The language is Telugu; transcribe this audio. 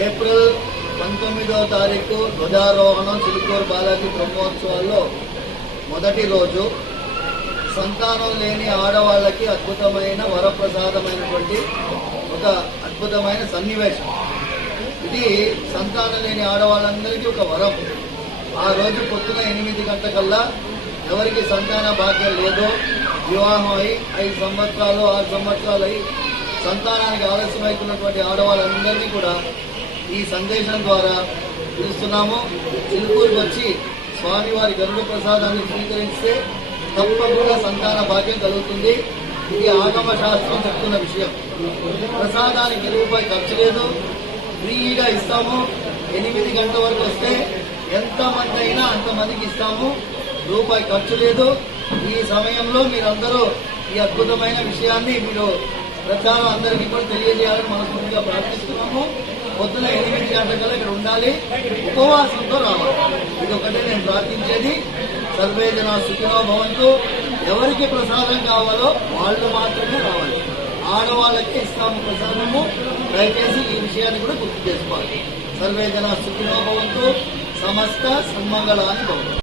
ఏప్రిల్ 19వ తారీఖు ధ్వజారోహణం చిలుకూరు బాలాజీ బ్రహ్మోత్సవాల్లో మొదటి రోజు సంతానం లేని ఆడవాళ్ళకి అద్భుతమైన వరప్రసాదమైనటువంటి ఒక అద్భుతమైన సన్నివేశం. ఇది సంతానం లేని ఆడవాళ్ళందరికీ ఒక వరం. ఆ రోజు పొద్దున 8 గంటలకల్లా ఎవరికి సంతాన భాగ్యం లేదో, వివాహం అయి 5 సంవత్సరాలు 6 సంవత్సరాలు అయి సంతానానికి ఆలస్యమవుతున్నటువంటి ఆడవాళ్ళందరినీ కూడా ఈ సందేశం ద్వారా పిలుస్తున్నాము. చిలుకూరుకు వచ్చి స్వామివారి గరుడ ప్రసాదాన్ని స్వీకరిస్తే తప్పకుండా సంతాన భాగ్యం కలుగుతుంది. ఇది ఆగమ శాస్త్రం చెప్తున్న విషయం. ప్రసాదానికి రూపాయి ఖర్చు లేదు, ఫ్రీగా ఇస్తాము. 8 గంటల వరకు వస్తే ఎంతమంది అయినా అంతమందికి ఇస్తాము, రూపాయి ఖర్చు లేదు. ఈ సమయంలో మీరందరూ ఈ అద్భుతమైన విషయాన్ని మీరు ప్రచారం అందరికీ కూడా తెలియజేయాలని మనస్ఫూర్తిగా ప్రార్థిస్తున్నాము. పొద్దున 8 గంటలకల్లా ఇక్కడ ఉండాలి, ఉపవాసంతో రావాలి. ఇది ఒకటే నేను ప్రార్థించేది. సర్వే జనా సుఖినో భవంతు. ఎవరికి ప్రసాదం కావాలో వాళ్ళు మాత్రమే రావాలి. ఆడవాళ్ళకే ఇస్తాము ప్రసాదము. దయచేసి ఈ విషయాన్ని కూడా గుర్తు చేసుకోవాలి. సర్వే జనా సుఖినో భవంతు. సమస్త సన్మంగళాన్ని భవంతు.